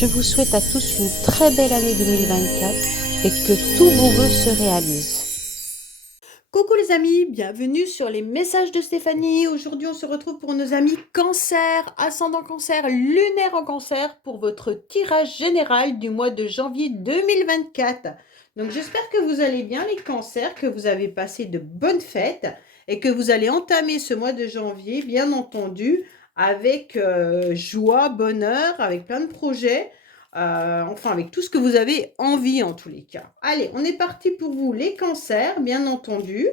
je vous souhaite à tous une très belle année 2024 et que tous vos vœux se réalisent. Coucou les amis, bienvenue sur les messages de Stéphanie. Aujourd'hui, on se retrouve pour nos amis cancer, ascendant cancer, lunaire en cancer pour votre tirage général du mois de janvier 2024. Donc j'espère que vous allez bien les cancers, que vous avez passé de bonnes fêtes et que vous allez entamer ce mois de janvier, bien entendu, avec joie, bonheur, avec plein de projets. Enfin, avec tout ce que vous avez envie en tous les cas. Allez, on est parti pour vous, les cancers, bien entendu.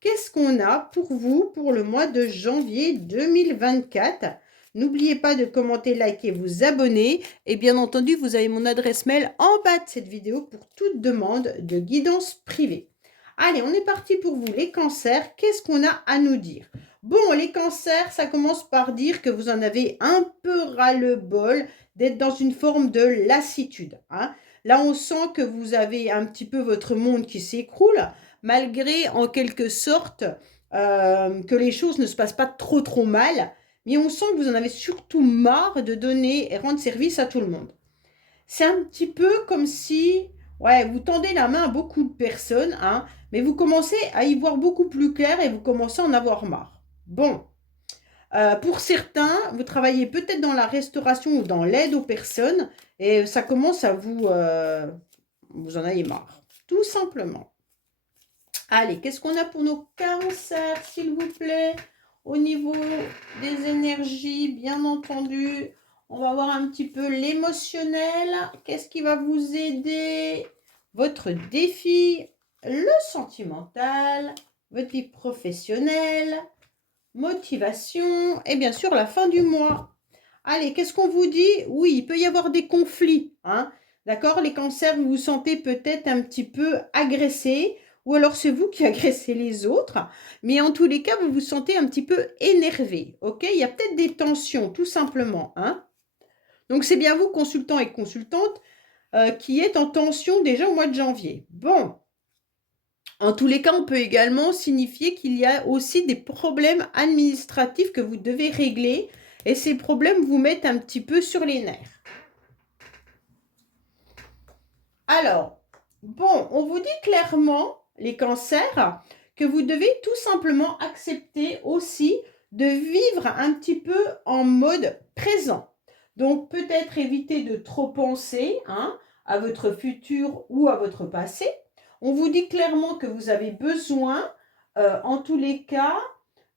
Qu'est-ce qu'on a pour vous pour le mois de janvier 2024? N'oubliez pas de commenter, liker, vous abonner. Et bien entendu, vous avez mon adresse mail en bas de cette vidéo pour toute demande de guidance privée. Allez, on est parti pour vous, les cancers. Qu'est-ce qu'on a à nous dire? Bon, les cancers, ça commence par dire que vous en avez un peu ras-le-bol d'être dans une forme de lassitude. Hein. Là, on sent que vous avez un petit peu votre monde qui s'écroule, malgré en quelque sorte que les choses ne se passent pas trop mal, mais on sent que vous en avez surtout marre de donner et rendre service à tout le monde. C'est un petit peu comme si, ouais, vous tendez la main à beaucoup de personnes, hein, mais vous commencez à y voir beaucoup plus clair et vous commencez à en avoir marre. Bon, pour certains, vous travaillez peut-être dans la restauration ou dans l'aide aux personnes et ça commence à vous en avez marre, tout simplement. Allez, qu'est-ce qu'on a pour nos cancers, s'il vous plaît? Au niveau des énergies, bien entendu, on va voir un petit peu l'émotionnel. Qu'est-ce qui va vous aider? Votre défi, le sentimental, votre vie professionnelle, motivation et bien sûr la fin du mois. Allez, qu'est-ce qu'on vous dit? Oui, il peut y avoir des conflits, hein. D'accord? Les cancers, vous vous sentez peut-être un petit peu agressé, ou alors c'est vous qui agressez les autres, mais en tous les cas, vous vous sentez un petit peu énervé, ok? Il y a peut-être des tensions, tout simplement, hein. Donc c'est bien vous, consultant et consultante, qui êtes en tension déjà au mois de janvier. Bon, en tous les cas, on peut également signifier qu'il y a aussi des problèmes administratifs que vous devez régler et ces problèmes vous mettent un petit peu sur les nerfs. Alors, bon, on vous dit clairement, les cancers, que vous devez tout simplement accepter aussi de vivre un petit peu en mode présent. Donc, peut-être éviter de trop penser à votre futur ou à votre passé. On vous dit clairement que vous avez besoin, en tous les cas,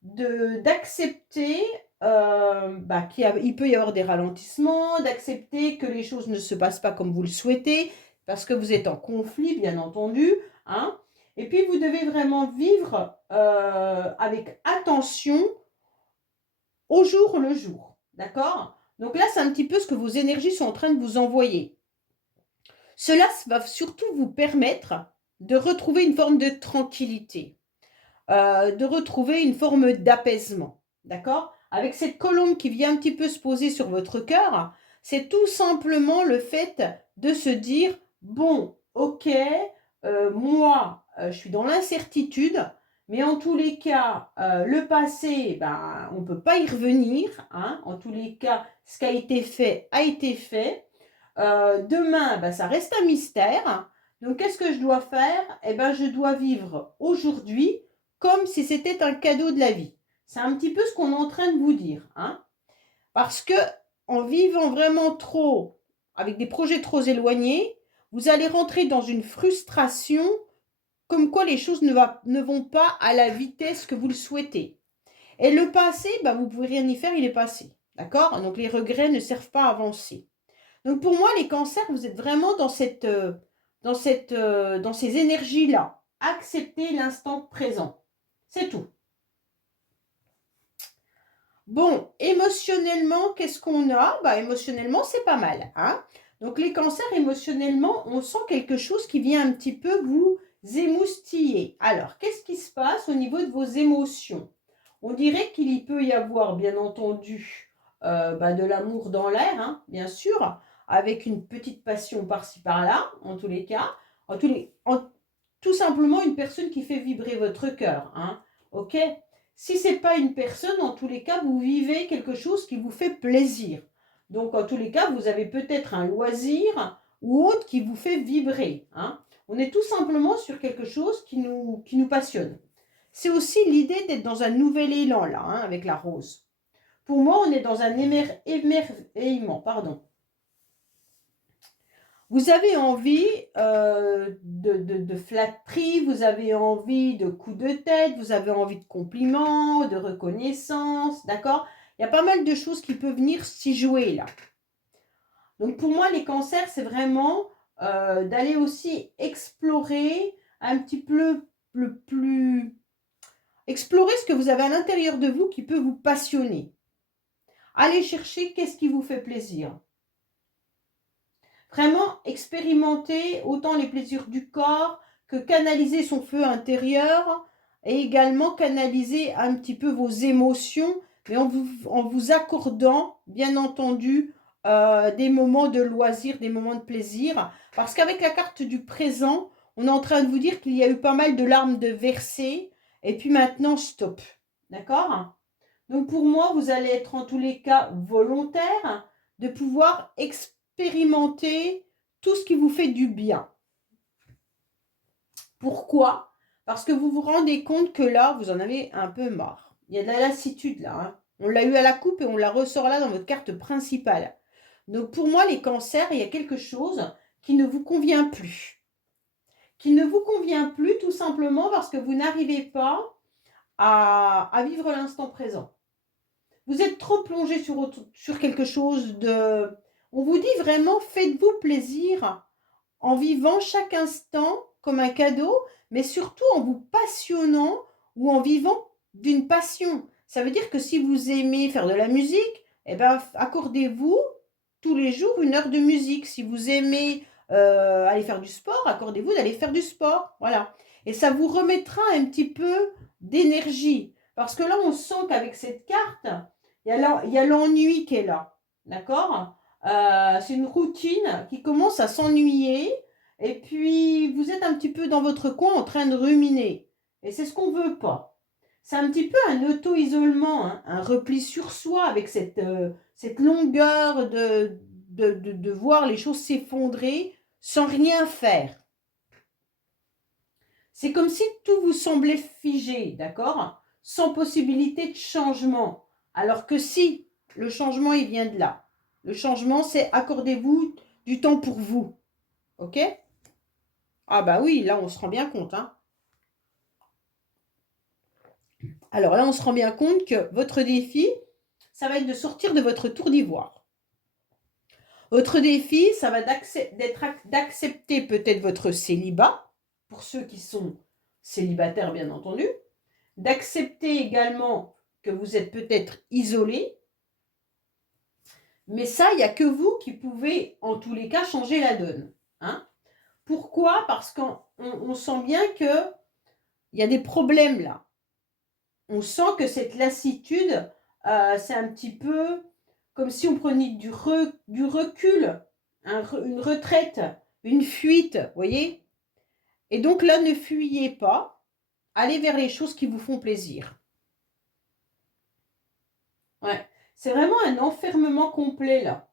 d'accepter qu'il peut y avoir des ralentissements, d'accepter que les choses ne se passent pas comme vous le souhaitez, parce que vous êtes en conflit, bien entendu. Hein. Et puis, vous devez vraiment vivre avec attention au jour le jour. D'accord? Donc là, c'est un petit peu ce que vos énergies sont en train de vous envoyer. Cela va surtout vous permettre de retrouver une forme de tranquillité, de retrouver une forme d'apaisement. D'accord? Avec cette colombe qui vient un petit peu se poser sur votre cœur, c'est tout simplement le fait de se dire, bon, ok, moi, je suis dans l'incertitude, mais en tous les cas, le passé, on ne peut pas y revenir. Hein, en tous les cas, ce qui a été fait a été fait. Demain, ça reste un mystère. Donc, qu'est-ce que je dois faire? Eh bien, je dois vivre aujourd'hui comme si c'était un cadeau de la vie. C'est un petit peu ce qu'on est en train de vous dire. Hein, parce que en vivant vraiment trop, avec des projets trop éloignés, vous allez rentrer dans une frustration comme quoi les choses ne vont pas à la vitesse que vous le souhaitez. Et le passé, vous ne pouvez rien y faire, il est passé. D'accord? Donc, les regrets ne servent pas à avancer. Donc pour moi, les cancers, vous êtes vraiment dans ces énergies-là. Acceptez l'instant présent. C'est tout. Bon, émotionnellement, qu'est-ce qu'on a? Émotionnellement, c'est pas mal. Hein. Donc les cancers, émotionnellement, on sent quelque chose qui vient un petit peu vous émoustiller. Alors, qu'est-ce qui se passe au niveau de vos émotions? On dirait qu'il peut y avoir, bien entendu, de l'amour dans l'air, hein, bien sûr, avec une petite passion par-ci par-là, en tous les cas, tout simplement une personne qui fait vibrer votre cœur, hein, ok? Si ce n'est pas une personne, en tous les cas, vous vivez quelque chose qui vous fait plaisir. Donc, en tous les cas, vous avez peut-être un loisir ou autre qui vous fait vibrer, hein. On est tout simplement sur quelque chose qui nous passionne. C'est aussi l'idée d'être dans un nouvel élan, là, hein, avec la rose. Pour moi, on est dans un émerveillement, pardon. Vous avez envie de flatterie, vous avez envie de coups de tête, vous avez envie de compliments, de reconnaissance, d'accord? Il y a pas mal de choses qui peuvent venir s'y jouer là. Donc pour moi, les cancers, c'est vraiment d'aller aussi explorer un petit peu le plus... Explorer ce que vous avez à l'intérieur de vous qui peut vous passionner. Allez chercher qu'est-ce qui vous fait plaisir. Vraiment expérimenter autant les plaisirs du corps que canaliser son feu intérieur et également canaliser un petit peu vos émotions, mais en vous accordant, bien entendu, des moments de loisir, des moments de plaisir. Parce qu'avec la carte du présent, on est en train de vous dire qu'il y a eu pas mal de larmes de versées, et puis maintenant, stop. D'accord? Donc pour moi, vous allez être en tous les cas volontaire de pouvoir expérimenter tout ce qui vous fait du bien. Pourquoi? Parce que vous vous rendez compte que là, vous en avez un peu marre. Il y a de la lassitude là, hein. On l'a eu à la coupe et on la ressort là dans votre carte principale. Donc pour moi, les cancers, il y a quelque chose qui ne vous convient plus. Qui ne vous convient plus tout simplement parce que vous n'arrivez pas à vivre l'instant présent. Vous êtes trop plongé sur quelque chose de... On vous dit vraiment, faites-vous plaisir en vivant chaque instant comme un cadeau, mais surtout en vous passionnant ou en vivant d'une passion. Ça veut dire que si vous aimez faire de la musique, eh ben, accordez-vous tous les jours une heure de musique. Si vous aimez aller faire du sport, accordez-vous d'aller faire du sport. Voilà. Et ça vous remettra un petit peu d'énergie. Parce que là, on sent qu'avec cette carte, il y a l'ennui qui est là. D'accord? C'est une routine qui commence à s'ennuyer. Et puis, vous êtes un petit peu dans votre coin en train de ruminer. Et c'est ce qu'on ne veut pas. C'est un petit peu un auto-isolement, hein, un repli sur soi avec cette longueur de voir les choses s'effondrer sans rien faire. C'est comme si tout vous semblait figé, d'accord? Sans possibilité de changement. Alors que si, le changement, il vient de là. Le changement, c'est accordez-vous du temps pour vous. Ok? Ah bah oui, là, on se rend bien compte, hein. Alors là, on se rend bien compte que votre défi, ça va être de sortir de votre tour d'ivoire. Votre défi, ça va d'accepter peut-être votre célibat, pour ceux qui sont célibataires, bien entendu. D'accepter également que vous êtes peut-être isolé. Mais ça, il n'y a que vous qui pouvez, en tous les cas, changer la donne. Hein? Pourquoi? Parce qu'on sent bien qu'il y a des problèmes là. On sent que cette lassitude, c'est un petit peu comme si on prenait du recul, une retraite, une fuite, vous voyez? Et donc là, ne fuyez pas, allez vers les choses qui vous font plaisir. Ouais, c'est vraiment un enfermement complet là.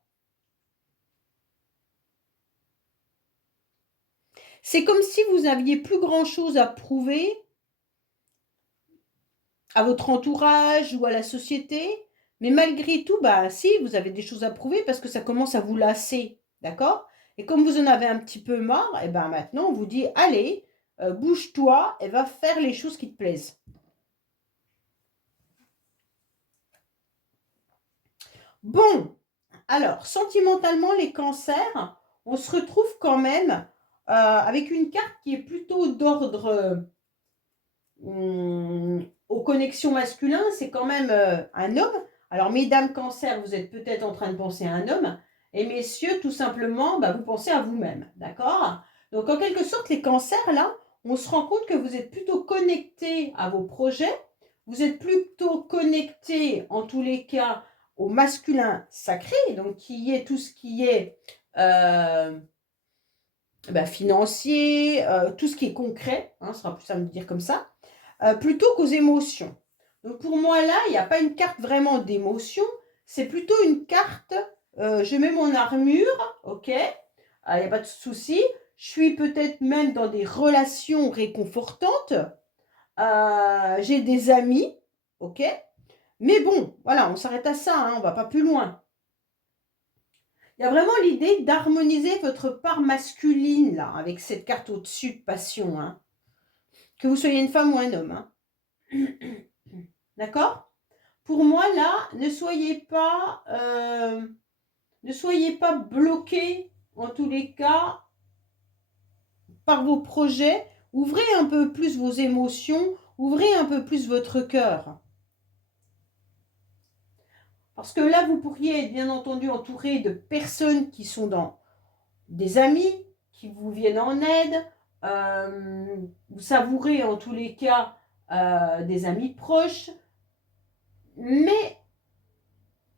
C'est comme si vous n'aviez plus grand-chose à prouver à votre entourage ou à la société, mais malgré tout, bah si, vous avez des choses à prouver parce que ça commence à vous lasser, d'accord? Et comme vous en avez un petit peu marre, et ben maintenant on vous dit, allez, bouge-toi et va faire les choses qui te plaisent. Bon, alors, sentimentalement, les cancers, on se retrouve quand même avec une carte qui est plutôt d'ordre aux connexions masculines, c'est quand même un homme. Alors, mesdames cancer, vous êtes peut-être en train de penser à un homme. Et messieurs, tout simplement, bah, vous pensez à vous-même. D'accord? Donc, en quelque sorte, les cancers, là, on se rend compte que vous êtes plutôt connectés à vos projets. Vous êtes plutôt connectés, en tous les cas, au masculin sacré, donc qui est tout ce qui est financier, tout ce qui est concret, hein, ce sera plus simple de dire comme ça. Plutôt qu'aux émotions. Donc pour moi là, il n'y a pas une carte vraiment d'émotion, c'est plutôt une carte je mets mon armure, ok, il n'y a pas de souci. Je suis peut-être même dans des relations réconfortantes. J'ai des amis, ok. Mais bon, voilà, on s'arrête à ça, hein, on ne va pas plus loin. Il y a vraiment l'idée d'harmoniser votre part masculine, là, avec cette carte au-dessus de passion, hein. Que vous soyez une femme ou un homme, hein. D'accord? Pour moi, là, ne soyez pas bloqués, en tous les cas, par vos projets. Ouvrez un peu plus vos émotions, ouvrez un peu plus votre cœur. Parce que là, vous pourriez être bien entendu entouré de personnes qui sont dans des amis, qui vous viennent en aide. Vous savourez en tous les cas des amis proches. Mais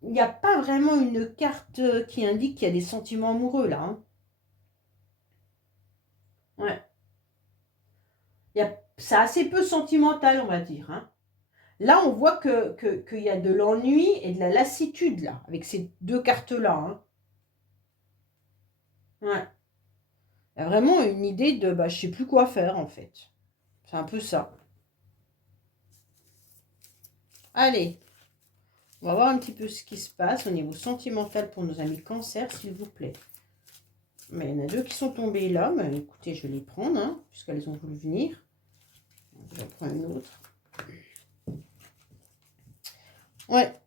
il n'y a pas vraiment une carte qui indique qu'il y a des sentiments amoureux là, hein. Ouais. C'est assez peu sentimental, on va dire, hein. Là, on voit qu'il y a de l'ennui et de la lassitude, là, avec ces deux cartes-là, hein. Ouais. Il y a vraiment une idée de je ne sais plus quoi faire, en fait. C'est un peu ça. Allez, on va voir un petit peu ce qui se passe au niveau sentimental pour nos amis cancer, s'il vous plaît. Mais il y en a deux qui sont tombés là. Mais écoutez, je vais les prendre, hein, puisqu'elles ont voulu venir. Je vais prendre une autre. Ouais.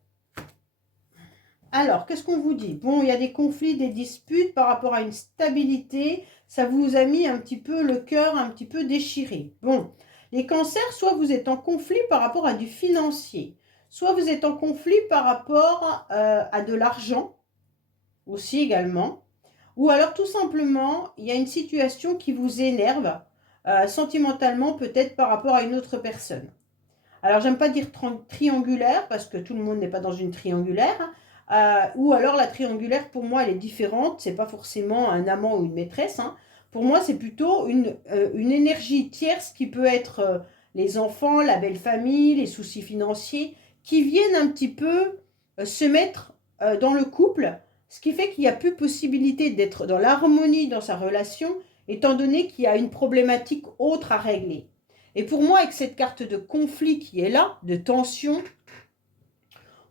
Alors, qu'est-ce qu'on vous dit? Bon, il y a des conflits, des disputes par rapport à une stabilité. Ça vous a mis un petit peu le cœur un petit peu déchiré. Bon, les cancers, soit vous êtes en conflit par rapport à du financier, soit vous êtes en conflit par rapport à de l'argent, aussi également. Ou alors, tout simplement, il y a une situation qui vous énerve, sentimentalement, peut-être par rapport à une autre personne. Alors, j'aime pas dire triangulaire, parce que tout le monde n'est pas dans une triangulaire. Ou alors, la triangulaire, pour moi, elle est différente. C'est pas forcément un amant ou une maîtresse, hein. Pour moi, c'est plutôt une énergie tierce qui peut être les enfants, la belle famille, les soucis financiers, qui viennent un petit peu se mettre dans le couple, ce qui fait qu'il n'y a plus possibilité d'être dans l'harmonie dans sa relation, étant donné qu'il y a une problématique autre à régler. Et pour moi, avec cette carte de conflit qui est là, de tension,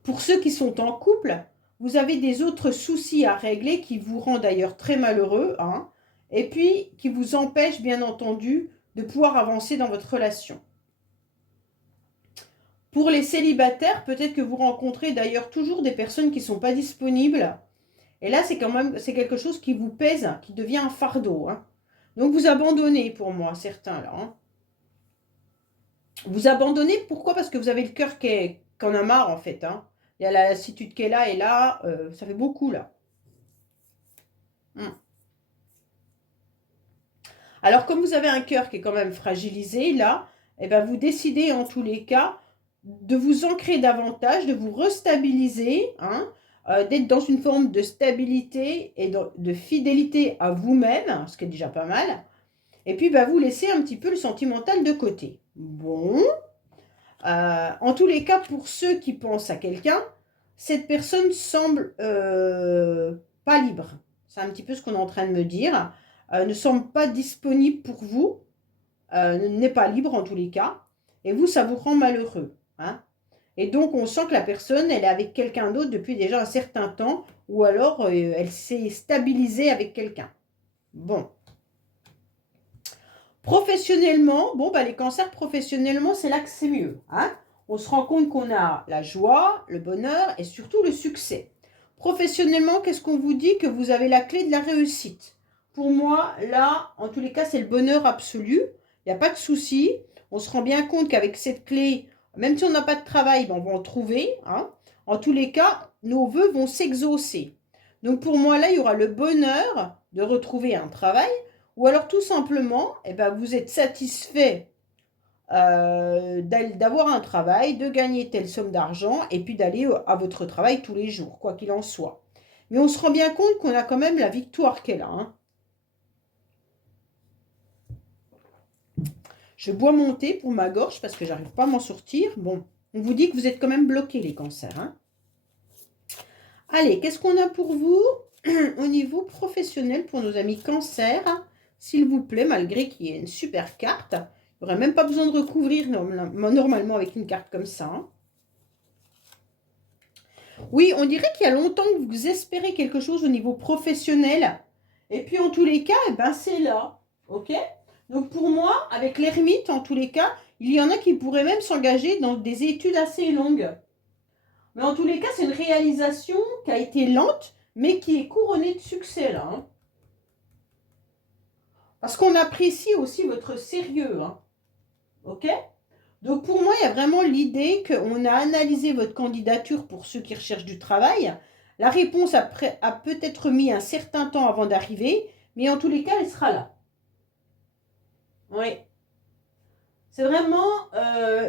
pour ceux qui sont en couple, vous avez des autres soucis à régler qui vous rendent d'ailleurs très malheureux, hein, et puis qui vous empêchent, bien entendu, de pouvoir avancer dans votre relation. Pour les célibataires, peut-être que vous rencontrez d'ailleurs toujours des personnes qui ne sont pas disponibles. Et là, c'est quelque chose qui vous pèse, qui devient un fardeau, hein. Donc vous abandonnez pour moi, certains là, hein. Vous abandonnez, pourquoi? Parce que vous avez le cœur qu'on a marre, en fait, hein. Il y a la lassitude qui est là, et là, ça fait beaucoup, là. Alors, comme vous avez un cœur qui est quand même fragilisé, là, eh ben, vous décidez, en tous les cas, de vous ancrer davantage, de vous restabiliser, hein, d'être dans une forme de stabilité et de fidélité à vous-même, ce qui est déjà pas mal. Et puis, vous laissez un petit peu le sentimental de côté. Bon. En tous les cas, pour ceux qui pensent à quelqu'un, cette personne semble pas libre. C'est un petit peu ce qu'on est en train de me dire. Ne semble pas disponible pour vous, n'est pas libre en tous les cas. Et vous, ça vous rend malheureux, hein. Et donc, on sent que la personne, elle est avec quelqu'un d'autre depuis déjà un certain temps, ou alors elle s'est stabilisée avec quelqu'un. Bon. Professionnellement, les cancers professionnellement, c'est là que c'est mieux, hein. On se rend compte qu'on a la joie, le bonheur et surtout le succès. Professionnellement, qu'est-ce qu'on vous dit? Que vous avez la clé de la réussite. Pour moi, là, en tous les cas, c'est le bonheur absolu. Il n'y a pas de souci. On se rend bien compte qu'avec cette clé, même si on n'a pas de travail, on va en trouver, hein. En tous les cas, nos vœux vont s'exaucer. Donc pour moi, là, il y aura le bonheur de retrouver un travail, ou alors tout simplement, vous êtes satisfait d'avoir un travail, de gagner telle somme d'argent, et puis d'aller à votre travail tous les jours, quoi qu'il en soit. Mais on se rend bien compte qu'on a quand même la victoire qu'elle a, hein. Je bois mon thé pour ma gorge parce que j'arrive pas à m'en sortir. Bon, on vous dit que vous êtes quand même bloqués, les cancers, hein. Allez, qu'est-ce qu'on a pour vous au niveau professionnel pour nos amis cancer? S'il vous plaît, malgré qu'il y ait une super carte. Il n'y aurait même pas besoin de recouvrir normalement avec une carte comme ça. Hein. Oui, on dirait qu'il y a longtemps que vous espérez quelque chose au niveau professionnel. Et puis en tous les cas, eh ben, c'est là. Ok? Donc pour moi, avec l'ermite, en tous les cas, il y en a qui pourraient même s'engager dans des études assez longues. Mais en tous les cas, c'est une réalisation qui a été lente, mais qui est couronnée de succès là. Hein. Parce qu'on apprécie aussi votre sérieux. Hein. Ok? Donc pour moi, il y a vraiment l'idée qu'on a analysé votre candidature pour ceux qui recherchent du travail. La réponse a peut-être mis un certain temps avant d'arriver, mais en tous les cas, elle sera là. Oui. C'est vraiment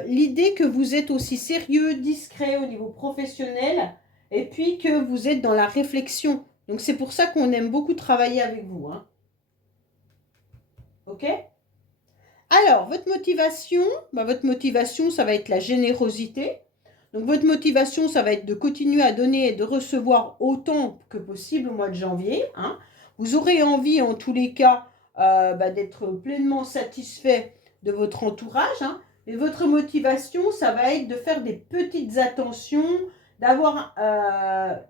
l'idée que vous êtes aussi sérieux, discret au niveau professionnel, et puis que vous êtes dans la réflexion. Donc c'est pour ça qu'on aime beaucoup travailler avec vous. Hein. Ok? Alors, votre motivation, ça va être la générosité. Donc, votre motivation, ça va être de continuer à donner et de recevoir autant que possible au mois de janvier. Hein. Vous aurez envie, en tous les cas, d'être pleinement satisfait de votre entourage. Hein. Et votre motivation, ça va être de faire des petites attentions, d'avoir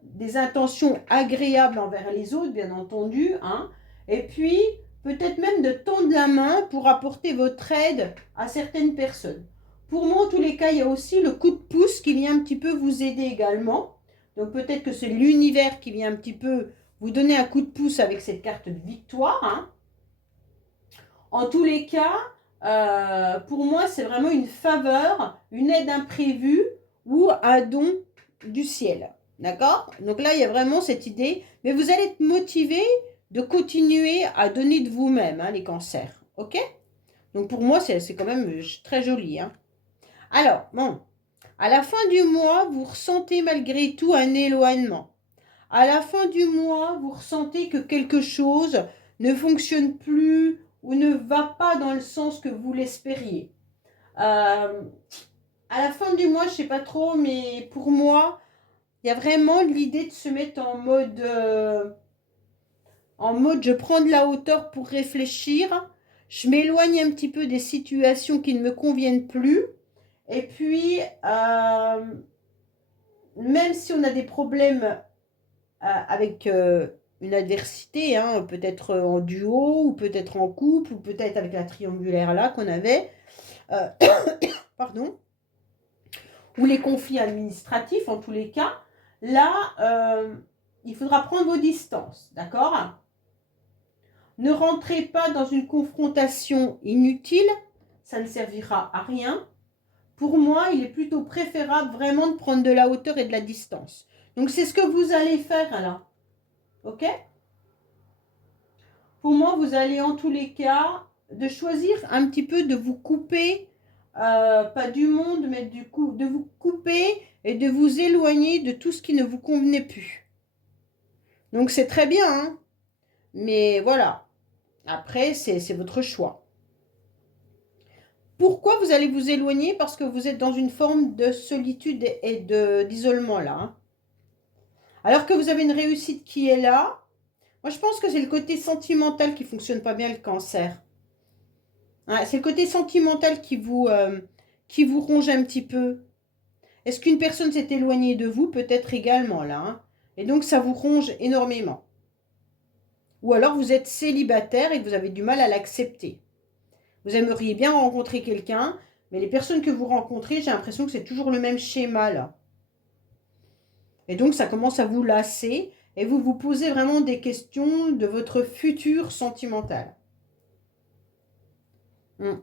des intentions agréables envers les autres, bien entendu. Hein. Et puis, peut-être même de tendre la main pour apporter votre aide à certaines personnes. Pour moi, en tous les cas, il y a aussi le coup de pouce qui vient un petit peu vous aider également. Donc peut-être que c'est l'univers qui vient un petit peu vous donner un coup de pouce avec cette carte de victoire. Hein. En tous les cas, pour moi, c'est vraiment une faveur, une aide imprévue ou un don du ciel. D'accord? Donc là, il y a vraiment cette idée. Mais vous allez être motivé de continuer à donner de vous-même, hein, les cancers. Ok? Donc pour moi, c'est quand même très joli. Hein. Alors, bon, à la fin du mois, vous ressentez malgré tout un éloignement. À la fin du mois, vous ressentez que quelque chose ne fonctionne plus ou ne va pas dans le sens que vous l'espériez. À la fin du mois, je ne sais pas trop, mais pour moi, il y a vraiment l'idée de se mettre en mode je prends de la hauteur pour réfléchir, je m'éloigne un petit peu des situations qui ne me conviennent plus, et puis même si on a des problèmes avec une adversité, hein, peut-être en duo, ou peut-être en couple, ou peut-être avec la triangulaire là qu'on avait, euh, pardon, ou les conflits administratifs en tous les cas, là, il faudra prendre vos distances, d'accord? Ne rentrez pas dans une confrontation inutile, ça ne servira à rien. Pour moi, il est plutôt préférable vraiment de prendre de la hauteur et de la distance. Donc, c'est ce que vous allez faire là. Ok? Pour moi, vous allez en tous les cas de choisir un petit peu de vous couper, pas du monde, mais de vous couper et de vous éloigner de tout ce qui ne vous convenait plus. Donc, c'est très bien, hein? Mais voilà. Après, c'est votre choix. Pourquoi vous allez vous éloigner? Parce que vous êtes dans une forme de solitude et d'isolement là. Hein. Alors que vous avez une réussite qui est là. Moi, je pense que c'est le côté sentimental qui ne fonctionne pas bien, le cancer. Hein, c'est le côté sentimental qui vous ronge un petit peu. Est-ce qu'une personne s'est éloignée de vous? Peut-être également là. Hein. Et donc, ça vous ronge énormément. Ou alors, vous êtes célibataire et que vous avez du mal à l'accepter. Vous aimeriez bien rencontrer quelqu'un, mais les personnes que vous rencontrez, j'ai l'impression que c'est toujours le même schéma là. Et donc, ça commence à vous lasser et vous vous posez vraiment des questions de votre futur sentimental. Donc,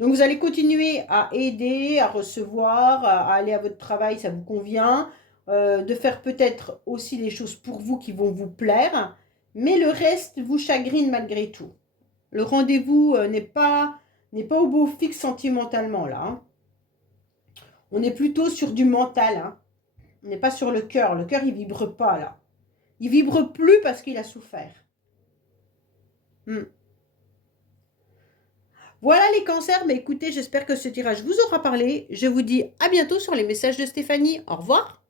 vous allez continuer à aider, à recevoir, à aller à votre travail, ça vous convient, de faire peut-être aussi des choses pour vous qui vont vous plaire, mais le reste vous chagrine malgré tout. Le rendez-vous n'est pas au beau fixe sentimentalement là. Hein. On est plutôt sur du mental. Hein. On n'est pas sur le cœur. Le cœur, il vibre pas là. Il vibre plus parce qu'il a souffert. Voilà les cancers. Mais écoutez, j'espère que ce tirage vous aura parlé. Je vous dis à bientôt sur les messages de Stéphanie. Au revoir.